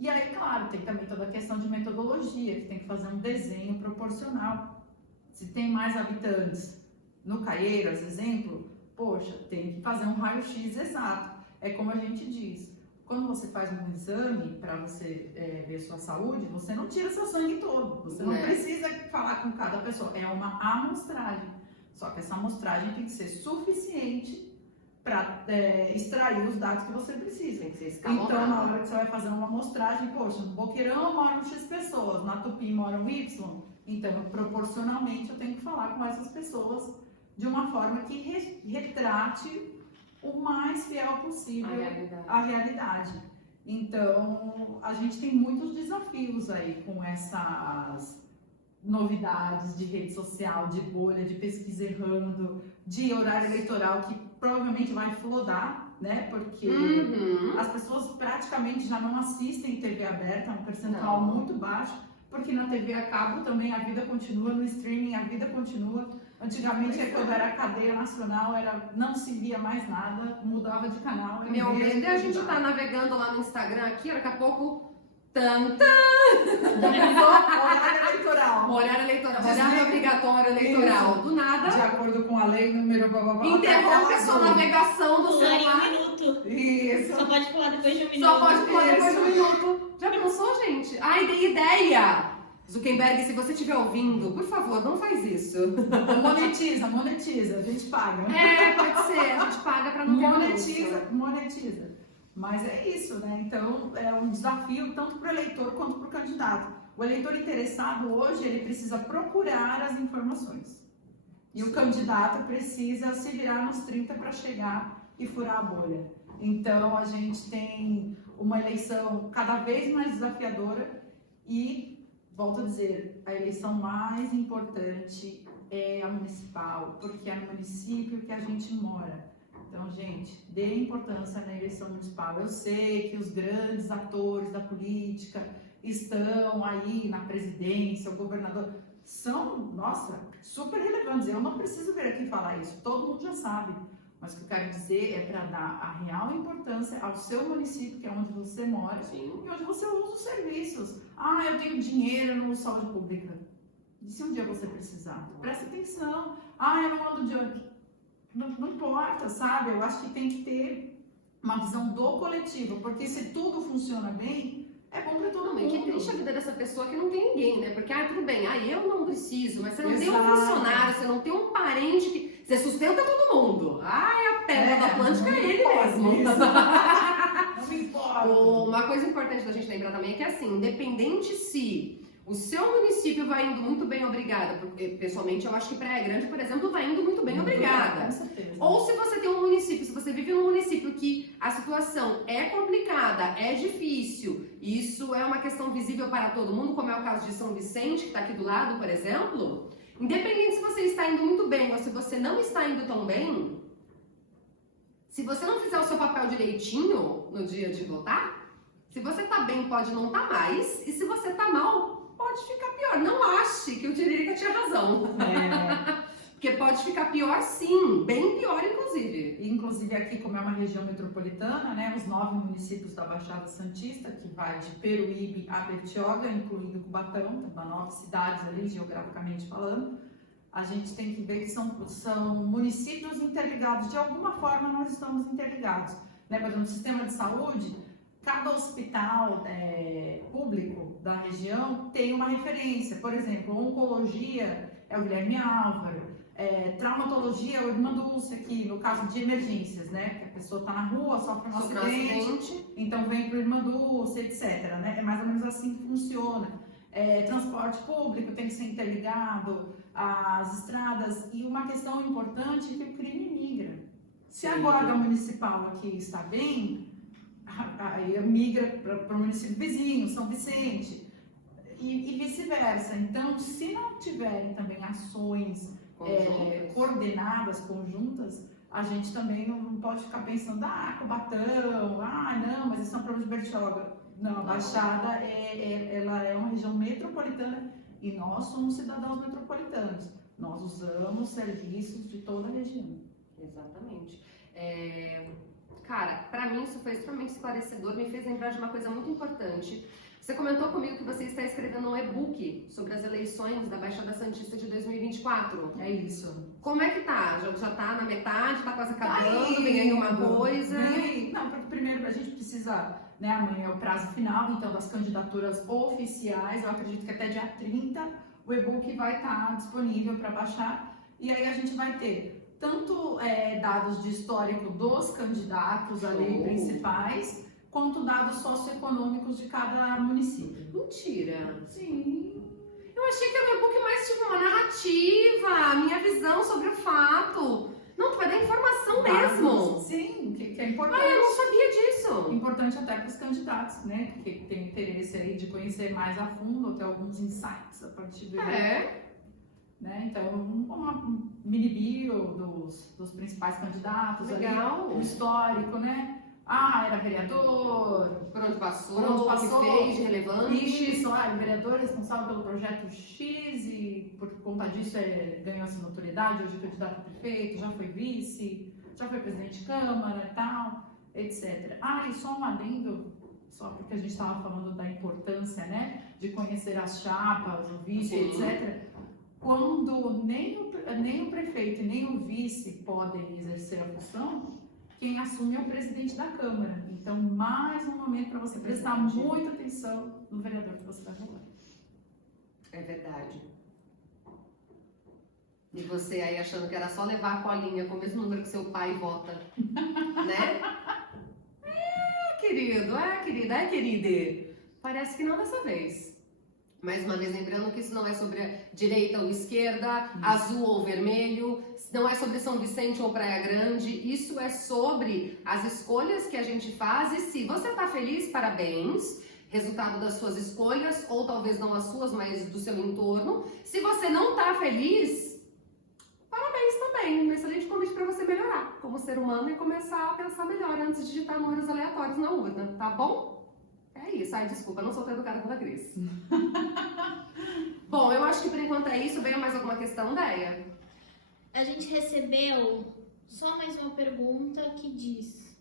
E aí, claro, tem também toda a questão de metodologia, que tem que fazer um desenho proporcional. Se tem mais habitantes no Caieiras, exemplo, poxa, tem que fazer um raio-x exato. É como a gente diz, quando você faz um exame para você ver sua saúde, você não tira seu sangue todo, você não precisa falar com cada pessoa, é uma amostragem. Só que essa amostragem tem que ser suficiente para extrair os dados que você precisa. Tem que ser escalonado. Então, na hora que você vai fazer uma amostragem, poxa, no Boqueirão moram X pessoas, na Tupi moram Y, então, proporcionalmente, eu tenho que falar com essas pessoas de uma forma que retrate o mais fiel possível à realidade. Então, a gente tem muitos desafios aí com essas novidades de rede social, de bolha, de pesquisa errando, de horário eleitoral que provavelmente vai flodar, né? Porque as pessoas praticamente já não assistem TV aberta, é um percentual muito baixo, porque na TV a cabo também a vida continua, no streaming a vida continua. Antigamente, quando era cadeia nacional, não se via mais nada, mudava de canal. Meu medo é a gente tá navegando lá no Instagram aqui, daqui a pouco. Horário eleitoral. Horário eleitoral. Horário obrigatório eleitoral. Isso. Do nada. De acordo com a lei número. Interrompe a sua navegação do Pular em celular. um minuto. Isso. Só pode pular depois de um minuto. Só pode pular depois de um minuto. Já pensou, gente? Ai, dei ideia! Zuckerberg, se você estiver ouvindo, por favor, não faz isso. Monetiza, a gente paga. Pode ser, a gente paga pra não ter monetiza. Mas é isso, né? Então, é um desafio tanto para o eleitor quanto para o candidato. O eleitor interessado hoje, ele precisa procurar as informações. E o candidato precisa se virar nos 30 para chegar e furar a bolha. Então, a gente tem uma eleição cada vez mais desafiadora e, volto a dizer, a eleição mais importante é a municipal, porque é no município que a gente mora. Então, gente, dê importância na eleição municipal. Eu sei que os grandes atores da política estão aí na presidência, o governador, são, nossa, super relevantes. Eu não preciso vir aqui falar isso, todo mundo já sabe. Mas o que eu quero dizer é para dar a real importância ao seu município, que é onde você mora, e onde você usa os serviços. Ah, eu tenho dinheiro no saúde pública. E se um dia você precisar? Presta atenção. Ah, eu não ando de ônibus. Não importa, sabe? Eu acho que tem que ter uma visão do coletivo, porque se tudo funciona bem, é bom para todo mundo. E que triste a vida dessa pessoa que não tem ninguém, né? Porque, tudo bem, eu não preciso, mas você não tem um funcionário, você não tem um parente que... Você sustenta todo mundo. A pedra da Atlântica é ele mesmo. Não importa. Uma coisa importante da gente lembrar também é que, assim, independente se o seu município vai indo muito bem, obrigada, porque pessoalmente eu acho que Praia Grande, por exemplo, vai indo muito bem, obrigada. Com certeza. Ou se você tem um município, se você vive num município que a situação é complicada, é difícil, isso é uma questão visível para todo mundo, como é o caso de São Vicente, que está aqui do lado, por exemplo, independente se você está indo muito bem ou se você não está indo tão bem, se você não fizer o seu papel direitinho no dia de votar, se você tá bem, pode não estar mais, e se você tá mal, pode ficar pior. Não ache que o Tiririca tinha razão. Porque pode ficar pior sim, bem pior inclusive. Inclusive aqui, como é uma região metropolitana, né, os 9 municípios da Baixada Santista, que vai de Peruíbe a Bertioga, incluindo Cubatão, 9 cidades ali, geograficamente falando, a gente tem que ver que são municípios interligados. De alguma forma nós estamos interligados. Né? Por exemplo, no sistema de saúde, cada hospital público da região tem uma referência. Por exemplo, oncologia é o Guilherme Álvaro, traumatologia é o Irmã Dulce aqui, no caso de emergências, né? Que a pessoa está na rua, sofre um acidente, então vem para o Irmã Dulce, etc. Né? É mais ou menos assim que funciona. Transporte público tem que ser interligado, as estradas, e uma questão importante é que o crime migra. Se a guarda municipal aqui está bem, aí migra para o município vizinho, São Vicente, e vice-versa. Então, se não tiverem também ações coordenadas, conjuntas, a gente também não pode ficar pensando, Cubatão, não, mas isso é um problema de Bertioga. Não, a Baixada ela é uma região metropolitana e nós somos cidadãos metropolitanos. Nós usamos serviços de toda a região. Exatamente. Cara, pra mim isso foi extremamente esclarecedor, me fez lembrar de uma coisa muito importante. Você comentou comigo que você está escrevendo um e-book sobre as eleições da Baixada Santista de 2024. É isso. Como é que tá? Já tá na metade, tá quase acabando, vem aí uma coisa? Não, porque primeiro a gente precisa, né, amanhã é o prazo final, então, das candidaturas oficiais, eu acredito que até dia 30 o e-book vai estar disponível para baixar, e aí a gente vai ter tanto dados de histórico dos candidatos ali principais, quanto dados socioeconômicos de cada município. Mentira! Sim. Eu achei que era um e-book mais tipo uma narrativa, minha visão sobre o fato. Não, tu vai dar informação mesmo. Sim, que é importante. Ah, eu não sabia disso. Importante até para os candidatos, né? Que tem interesse aí de conhecer mais a fundo, ter alguns insights a partir do né? Então, uma mini bio dos principais candidatos. Legal. Ali, o histórico, né? Ah, era vereador, Por onde passou, por onde passou, o que fez de relevante. Isso, vereador responsável pelo projeto X e por conta disso ganhou essa notoriedade, hoje é candidato a prefeito, já foi vice, já foi presidente de Câmara e tal, etc. E só um adendo, só porque a gente estava falando da importância, né, de conhecer as chapas, o vice, etc. Quando nem o prefeito e nem o vice podem exercer a função, quem assume é o presidente da Câmara. Então, mais um momento para você prestar muita atenção no vereador que você vai votar. É verdade. E você aí achando que era só levar a colinha com o mesmo número que seu pai vota, né? Querido, querida. Parece que não dessa vez. Mais uma vez lembrando que isso não é sobre direita ou esquerda, azul ou vermelho, não é sobre São Vicente ou Praia Grande, isso é sobre as escolhas que a gente faz e se você tá feliz, parabéns, resultado das suas escolhas, ou talvez não as suas, mas do seu entorno. Se você não tá feliz, parabéns também, um excelente convite para você melhorar como ser humano e começar a pensar melhor antes de digitar números aleatórios na urna, tá bom? É isso. Desculpa, eu não sou tão educada quanto a Cris. Bom, eu acho que por enquanto é isso. Veio mais alguma questão, Deia? A gente recebeu só mais uma pergunta que diz: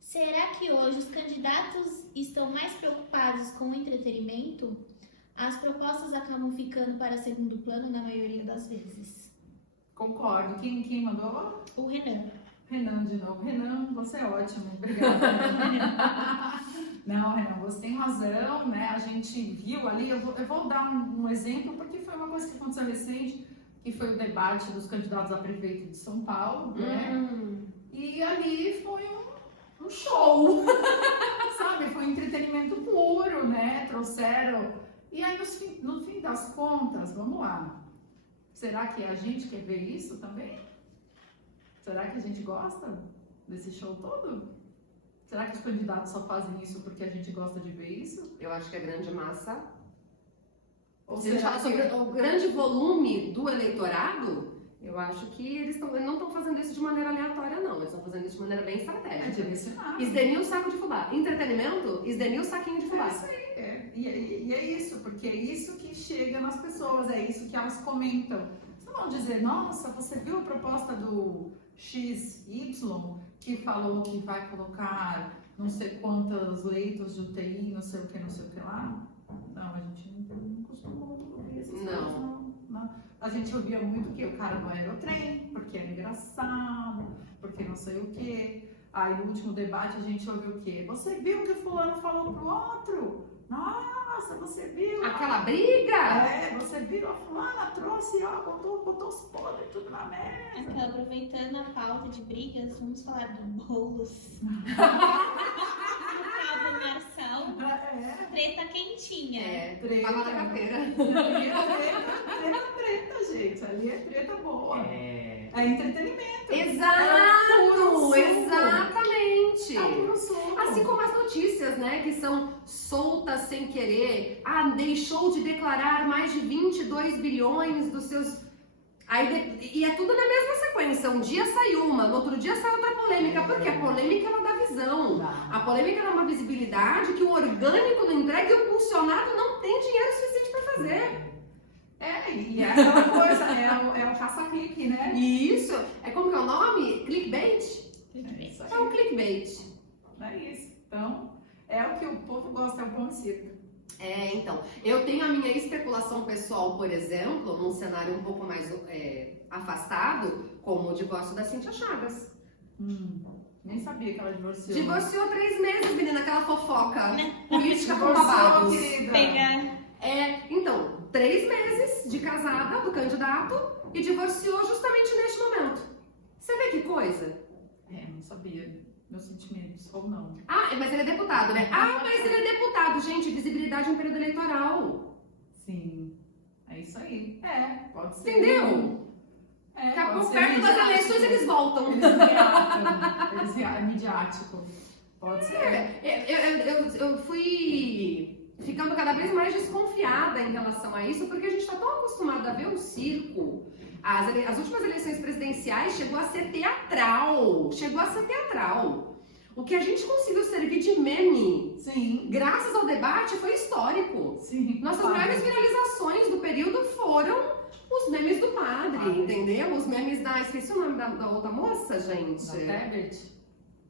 será que hoje os candidatos estão mais preocupados com o entretenimento? As propostas acabam ficando para segundo plano na maioria das vezes. Concordo. Quem mandou? O Renan. Renan de novo. Renan, você é ótimo. Obrigada, Renan. Não, Renan, você tem razão, né? A gente viu ali, eu vou dar um exemplo, porque foi uma coisa que aconteceu recente, que foi o debate dos candidatos a prefeito de São Paulo, né? E ali foi um show, sabe? Foi um entretenimento puro, né? Trouxeram... E aí, no fim das contas, vamos lá. Será que a gente quer ver isso também? Será que a gente gosta desse show todo? Será que os candidatos só fazem isso porque a gente gosta de ver isso? Eu acho que a grande massa... Ou Se a gente fala sobre o grande volume do eleitorado, eu acho que eles não estão fazendo isso de maneira aleatória, não. Eles estão fazendo isso de maneira bem estratégica. direcionado. Esdenil saco de fubá. Entretenimento, esdenil saquinho de fubá. Isso aí, E é isso, porque é isso que chega nas pessoas, é isso que elas comentam. Vocês vão dizer, nossa, você viu a proposta do XY que falou que vai colocar não sei quantos leitos de UTI, não sei o que lá? Não, a gente não costuma ouvir essas coisas, não. A gente ouvia muito que o cara no aerotrem, porque era engraçado, porque não sei o que. Aí no último debate a gente ouviu o quê? Você viu o que fulano falou pro outro? Nossa, você viu? Aquela briga? Você viu? A fulana trouxe, ó, botou os podres tudo na mesa. Então, aproveitando a pauta de brigas, vamos falar do Boulos. Abominação. Treta quentinha. Treta na carteira. Treta, gente. Ali é treta boa. É entretenimento. Exato, exatamente. Suco. Assim como as notícias, né, que são soltas sem querer. Deixou de declarar mais de 22 bilhões dos seus... E é tudo na mesma sequência. Um dia sai uma, no outro dia sai outra polêmica. Porque a polêmica ela dá visão. A polêmica dá uma visibilidade que o orgânico não entrega e o funcionário não tem dinheiro suficiente para fazer. E é aquela coisa, é o caça-clique, né? Isso. É como que é o nome? Clickbait? É isso aí. É um clickbait. É isso. Então, é o que o povo gosta, é o pão de circo. Então, eu tenho a minha especulação pessoal, por exemplo, num cenário um pouco mais afastado, como o divórcio da Cíntia Chagas. Nem sabia que ela divorciou. Divorciou 3 meses, menina, aquela fofoca política com Divorciou, babados. querida. Pegar. Então, 3 meses de casada do candidato e divorciou justamente neste momento. Você vê que coisa? Não sabia. Meus sentimentos, ou não. Mas ele é deputado, né? Mas ele é deputado, gente, visibilidade em período eleitoral. Sim, é isso aí. Pode ser. Entendeu? Daqui a pouco, perto das eleições, eles voltam. Eles reatam, midiático. Pode ser. Eu fui ficando cada vez mais desconfiada em relação a isso, porque a gente está tão acostumado a ver o circo. As últimas eleições presidenciais chegou a ser teatral. O que a gente conseguiu servir de meme, Sim. graças ao debate, foi histórico. Sim. Nossas maiores viralizações do período foram os memes do padre, entendeu? Os memes da... Esqueci o nome da outra moça, gente. Da Tebet?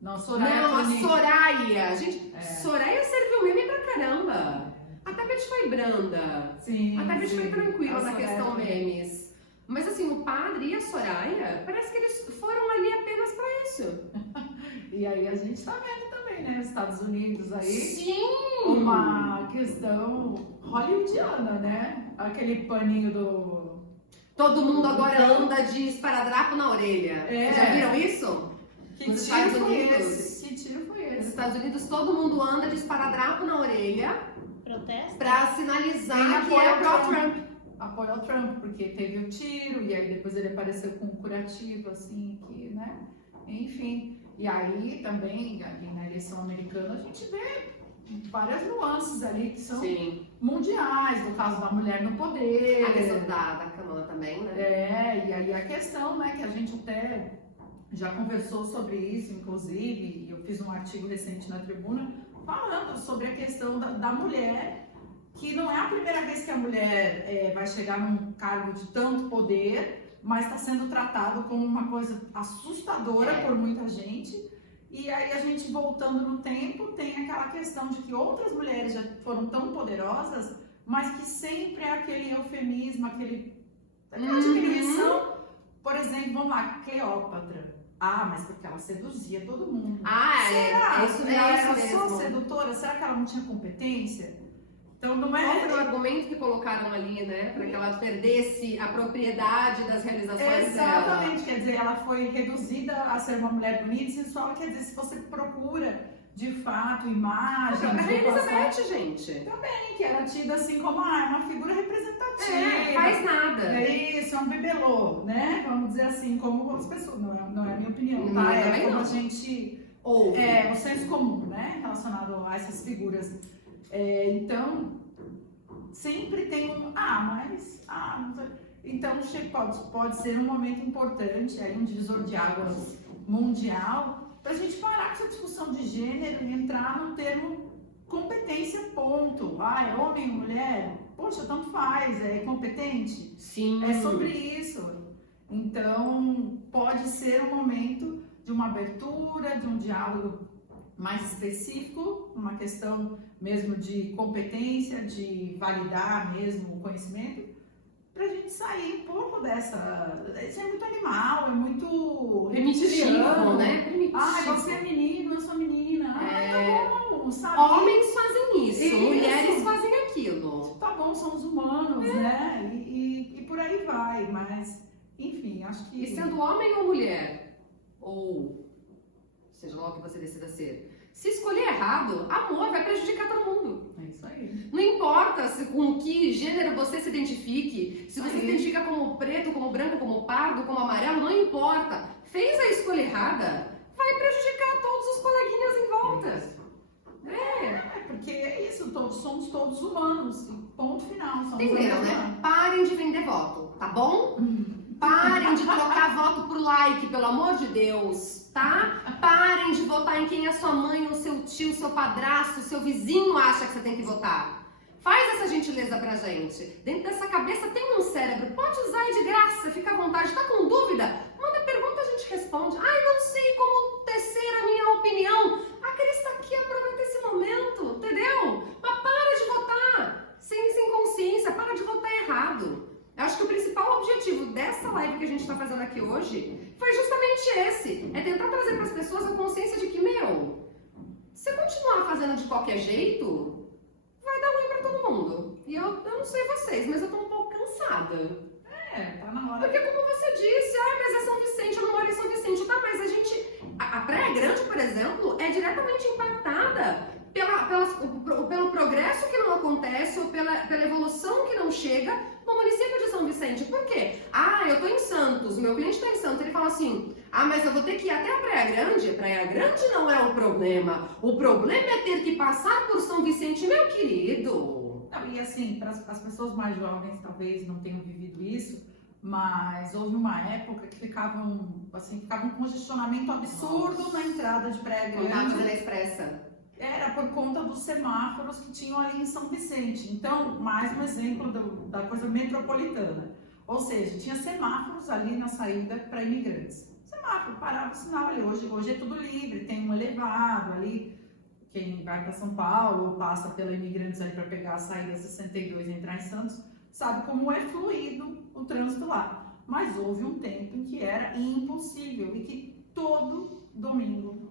Não, Soraya. Não, a Tonico. Soraya. Gente, Soraya serviu meme pra caramba. A Tebet foi branda. Sim. A Tebet foi tranquila A na Soraya questão também. memes. Mas assim, o padre e a Soraya, parece que eles foram ali apenas pra isso. E aí a gente tá vendo também, né? Os Estados Unidos aí. Sim! Uma questão hollywoodiana, né? Aquele paninho do... Todo mundo agora anda de esparadrapo na orelha. É. Já viram isso? Que Nos tiro Estados foi Unidos. esse? Que tiro foi Nos esse? Estados Unidos todo mundo anda de esparadrapo na orelha Protesto? pra Tem sinalizar que apoio é ao pró-Trump. Apoio ao Trump, porque teve o tiro e aí depois ele apareceu com um curativo, assim, que, né? Enfim. E aí também, ali na eleição americana, a gente vê várias nuances ali que são Sim. mundiais, no caso da mulher no poder. A questão da Câmara também, né? E aí a questão, né, que a gente até já conversou sobre isso, inclusive, e eu fiz um artigo recente na Tribuna, falando sobre a questão da mulher, que não é a primeira vez que a mulher vai chegar num cargo de tanto poder, mas está sendo tratado como uma coisa assustadora por muita gente. E aí a gente, voltando no tempo, tem aquela questão de que outras mulheres já foram tão poderosas, mas que sempre é aquele eufemismo, aquela diminuição. Por exemplo, vamos lá, Cleópatra. Mas porque ela seduzia todo mundo. Será? É isso Ela era mesmo. só sedutora? Será que ela não tinha competência? Então não Qual foi o é... argumento que colocaram ali, né? Para que ela perdesse a propriedade das realizações dela. Exatamente, quer dizer, ela foi reduzida a ser uma mulher bonita e sensual, quer dizer, se você procura de fato imagens, A Rainha ocupação, Elizabeth, gente. que era tida assim como uma figura representativa. Faz nada. É isso, é um bibelô, né? Vamos dizer assim, como as pessoas, não é a minha opinião, Não, tá? também É como não. a gente... Ouve. o senso comum, né? Relacionado a essas figuras. Então, sempre tem não sei. Então, pode ser um momento importante, aí um divisor de águas mundial, para a gente parar com essa discussão de gênero e entrar no termo competência, ponto. É homem ou mulher? Poxa, tanto faz, é competente? Sim. É sobre isso. Então, pode ser um momento de uma abertura, de um diálogo mais específico, uma questão mesmo de competência, de validar mesmo o conhecimento, para a gente sair um pouco dessa... Isso é muito animal, é muito Primitivo, né? Primitivo. Você é menino, eu sou menina. Tá bom, sabe? Homens fazem isso, Isso. mulheres fazem aquilo. Tá bom, somos humanos, né? E por aí vai, mas, enfim, acho que... E sendo homem ou mulher, ou seja lá o que você decida ser, se escolher errado, amor, vai prejudicar todo mundo. É isso aí. Não importa com que gênero você se identifique, se você se identifica como preto, como branco, como pardo, como amarelo, não importa. Fez a escolha errada, vai prejudicar todos os coleguinhas em volta. Porque é isso, somos todos humanos, ponto final. Somos Entenderam, né? Parem de vender voto, tá bom? Parem de trocar voto por like, pelo amor de Deus, tá? Parem de votar em quem a sua mãe, o seu tio, o seu padrasto, o seu vizinho acha que você tem que votar. Faz essa gentileza pra gente. Dentro dessa cabeça tem um cérebro, pode usar aí de graça, fica à vontade. Tá com dúvida? Manda pergunta, a gente responde. Não sei como tecer conhecer a minha opinião. A Cris está aqui, aproveita esse momento, entendeu? Mas para de votar sem consciência, para de votar errado. Eu acho que o principal objetivo dessa live que a gente está fazendo aqui hoje foi justamente esse. É tentar trazer para as pessoas a consciência de que, se continuar fazendo de qualquer jeito, vai dar ruim para todo mundo. E eu não sei vocês, mas eu tô um pouco cansada. Tá na hora. Porque como você disse, mas é São Vicente, eu não moro em São Vicente. Tá, mas a Praia Grande, por exemplo, é diretamente impactada pelo progresso que não acontece ou pela evolução que não chega no município de São Vicente. Por quê? Eu tô em Santos, meu cliente tá em Santos, ele fala assim, mas eu vou ter que ir até a Praia Grande. Praia Grande não é o problema é ter que passar por São Vicente, meu querido. Não, e assim, para as pessoas mais jovens talvez não tenham vivido isso, mas houve uma época que ficava um congestionamento absurdo na entrada de Praia Quando tava fazendo a Grande. expressa. Era por conta dos semáforos que tinham ali em São Vicente. Então, mais um exemplo da coisa metropolitana. Ou seja, tinha semáforos ali na saída para imigrantes. Semáforo, parava o sinal ali. Hoje é tudo livre, tem um elevado ali. Quem vai para São Paulo ou passa pela Imigrantes ali para pegar a saída 62 e entrar em Santos, sabe como é fluido o trânsito lá. Mas houve um tempo em que era impossível e que todo domingo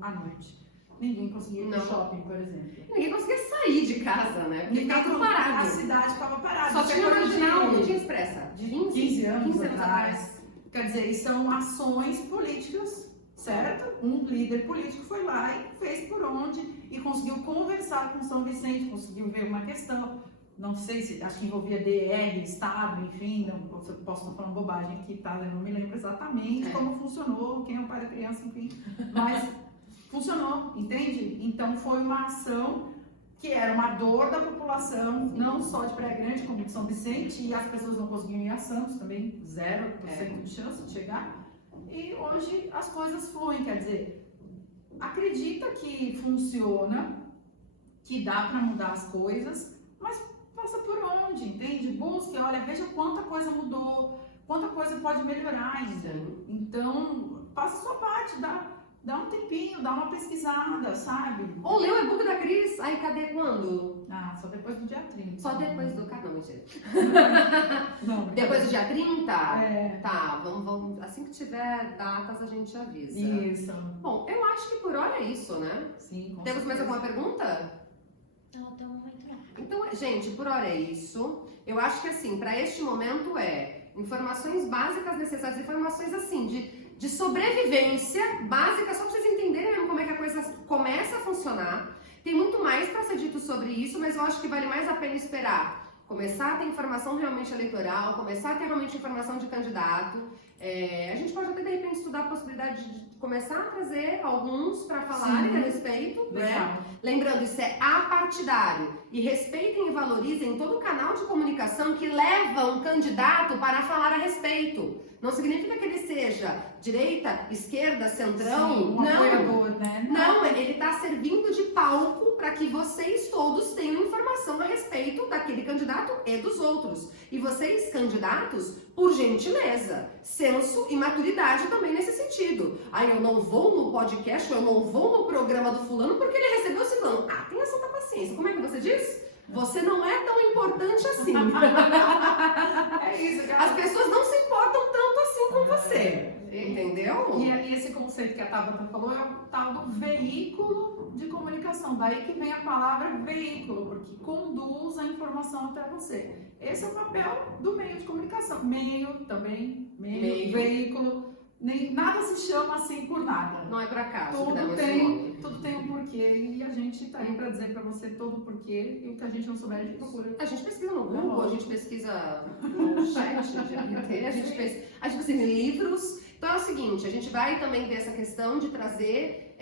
à noite, ninguém conseguia ir no shopping, por exemplo. Ninguém conseguia sair de casa, né? Porque ficava tudo parado. A cidade ficava parada. Só tinha marginal, não tinha expressa. De 15 anos atrás. Quer dizer, e são ações políticas, certo? Um líder político foi lá e fez por onde e conseguiu conversar com São Vicente, conseguiu ver uma questão. Não sei se, acho que envolvia DR, Estado, enfim, não posso estar falando bobagem aqui, tá? Eu não me lembro exatamente como funcionou, quem é o pai da criança, enfim. Mas funcionou, entende? Então foi uma ação que era uma dor da população, não só de Praia Grande, como de São Vicente, e as pessoas não conseguiam ir a Santos também, 0% de chance de chegar. E hoje as coisas fluem, quer dizer, acredita que funciona, que dá para mudar as coisas, mas passa por onde, entende? Busque, olha, veja quanta coisa mudou, quanta coisa pode melhorar ainda. Então, faça a sua parte, dá um tempinho, dá uma pesquisada, sabe? Ou lê o e-book da Cris, aí cadê quando? Só depois do dia 30. Só depois do cartão, gente. Não, Depois do dia 30? É. Tá, vamos, assim que tiver datas a gente avisa. Isso. Bom, eu acho que por hora é isso, né? Sim, com Temos mais certeza. alguma pergunta? Não, até o momento não. Então, gente, por hora é isso. Eu acho que assim, para este momento informações básicas necessárias, informações assim, de sobrevivência básica, só para vocês entenderem mesmo como é que a coisa começa a funcionar. Tem muito mais para ser dito sobre isso, mas eu acho que vale mais a pena esperar começar a ter informação realmente eleitoral, começar a ter realmente informação de candidato. A gente pode até de repente estudar a possibilidade de começar a trazer alguns para falarem a respeito, né? Lembrando, isso é apartidário. E respeitem e valorizem todo o canal de comunicação que leva um candidato para falar a respeito. Não significa que ele seja direita, esquerda, centrão. Sim, um apoiador, né? Não, ele está servindo de palco para que vocês todos tenham informação a respeito daquele candidato e dos outros. E vocês, candidatos, por gentileza, senso e maturidade também nesse sentido. Eu não vou no podcast, eu não vou no programa do fulano porque ele recebeu o ciclano. Tenha santa paciência. Como é que você diz? Você não é tão importante assim. É isso, cara. As pessoas não se importam tanto assim com você. Entendeu? E esse conceito que a Tabata falou é o tal do veículo de comunicação. Daí que vem a palavra veículo, porque conduz a informação até você. Esse é o papel do meio de comunicação. Meio também, veículo. Nada se chama assim por nada. Não é por acaso. Tudo tem um porquê e a gente tá aí para dizer para você todo o porquê e o que a gente não souber a gente procura. A gente pesquisa no Google, a gente pesquisa no chat, a gente pesquisa em livros. Então é o seguinte, a gente vai também ver essa questão de trazer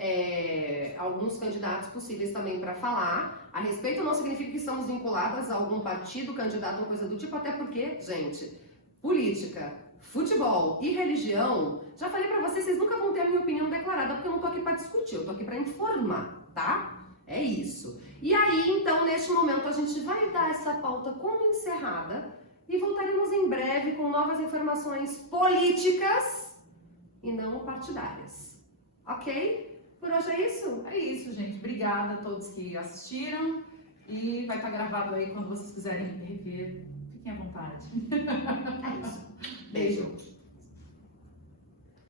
alguns candidatos possíveis também para falar a respeito. Não significa que estamos vinculadas a algum partido, candidato ou coisa do tipo, até porque, gente, política, futebol e religião, já falei pra vocês nunca vão ter a minha opinião declarada, porque eu não tô aqui pra discutir, eu tô aqui pra informar, tá? É isso. E aí, então, neste momento, a gente vai dar essa pauta como encerrada e voltaremos em breve com novas informações políticas e não partidárias. Ok? Por hoje é isso? É isso, gente. Obrigada a todos que assistiram. E vai estar gravado aí quando vocês quiserem rever. Fiquem à vontade. É isso. Beijo.